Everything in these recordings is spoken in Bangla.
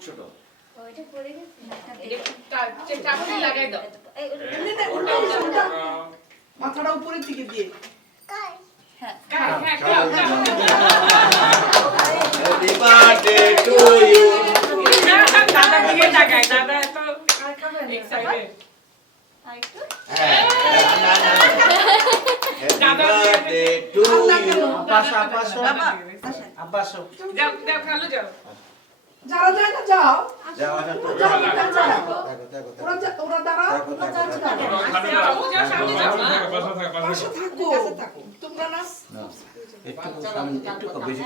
ছোট ওইটা পড়ে গেছে চাকরি লাগাই দাও মাথাটা উপরের দিকে দিয়ে হ্যাপি বার্থডে টু ইউ দাদা দিকে তাকায় দাদা তো এক্সাইটেড আরেকটু happy birthday to you Abbas যাও যাও খালো যাও যারা যায় না যাও যাও আসো তো ওরা দাঁড়াও যাও সামনে যাও পাশে থাকো তোমরা না একটু সামনে একটু বেশি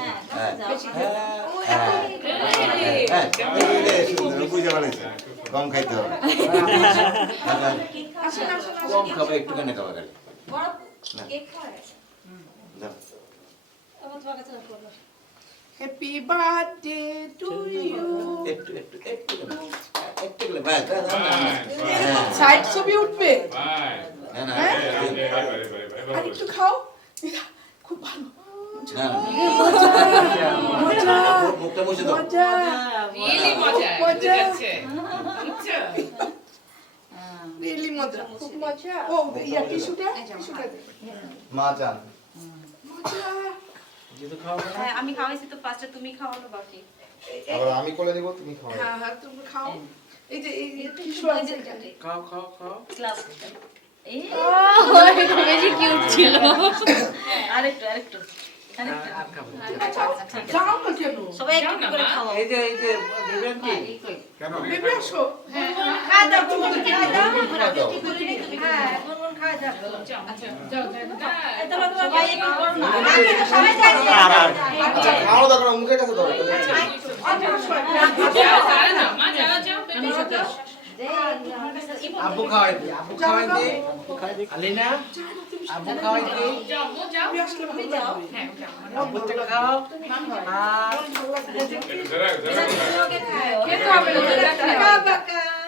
হ্যাঁ সুন্দর বুঝে বানাইছে কম খাইতে হবে কম খাবে একটু কেন খাবে খালি কেক খাওয়া যাও হ্যাপি বার্থডে টু ইউ একটু একটু একটু একটু বাস সাইড ছবি উঠবে না না আর একটু খাও খুব ভালো না মজা মুখটা মুছে দাও মজা রিয়েলি মজা মজা যাচ্ছে বুঝছো রিয়েলি মজা খুব মজা ও ইয়া টিস্যুটা দে মা জান মজা যেহেতু খাওয়াবে না হ্যাঁ আমি খাওয়াইছি তো ফার্স্টে তুমি খাওয়ানো বাকি আবার আমি কোলে নিব তুমি খাওয়াবে হ্যাঁ হ্যাঁ তুমি খাও এই যে এই টিস্যু আছে খাও খাও খাও ক্লাস এই বেশি কিউট ছিল আরেকটু আর খাবো যাও না কেন সবাই একটু করে খাওয়াও এই যে বিবেন কি কেন বেবি আসো খাওয়া দাও তুমি খাওয়া দাও হ্যাঁ গুনগুন খাওয়া দাও আচ্ছা যাও যাও সবাই একটু করো না সবাই যাই আচ্ছা খাওয়া দাও না মুখের কাছে দাও যাও যাও মা যাও যাও বেবি সাথে আব্বু খাওয়াই দি আব্বু খাওয়াই দি আলিনা আব্বু খাওয়াই দি যাও যাও তুমি আসলে ভালো লাগবে হ্যাঁ যাও আব্বু থেকে খাও আর খেতে হবে না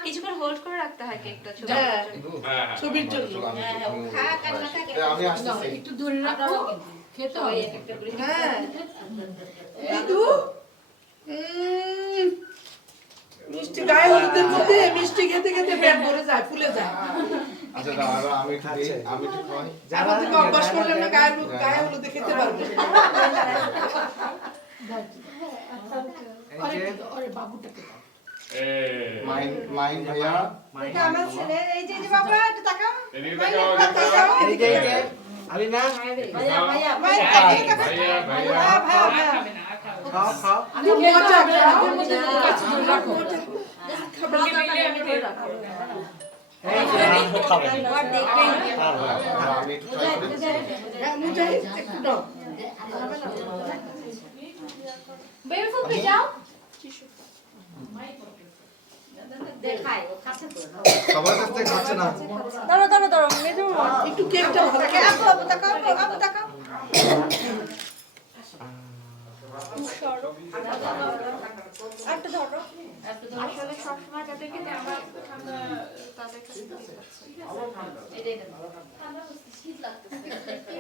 কিছুক্ষণ হোল্ড করে রাখতে হয় কেকটা ছোট হ্যাঁ ছবির জন্য আমি আসতেছি একটু ধরে রাখো খেতে হবে হ্যাঁ দিদু মিষ্টি গায়ে হলুদের মধ্যে মিষ্টি খেতে খেতে পেট ভরে যায় ফুলে যায় আচ্ছা দাঁড়াও আমি একটু দিই আমি একটু খাওয়াই এখন থেকে অভ্যাস করলে না গায়ে হলুদে খেতে পারবে এই যে আরে বাবুটাকে দাও। মাইন ভাইয়া এটা আমার ছেলে এই যে বাবা একটু তাকাও এই যে আলিনা ভাইয়া ভাইয়া ভাইয়া খাবে না খাবে খাও খাও আমি মজা খাও রাখো খাবার আমি ধরে রাখো এই যে আব্বু খাবে আর দেখবেন আমি একটু ট্রাই করি হ্যাঁ মুজাহিদ একটু দাও বের ফুপি যাও দেখাই ও খাচ্ছে তো সবার কাছ থেকে খাচ্ছে না ধরো মেজু একটু কেকটা ভালো করে আপু তাকাও একটু ধরো আসলে সবসময় যাদেরকে আমরা তাদের কাছে এই দেখেন ঠান্ডা শীত লাগতেছে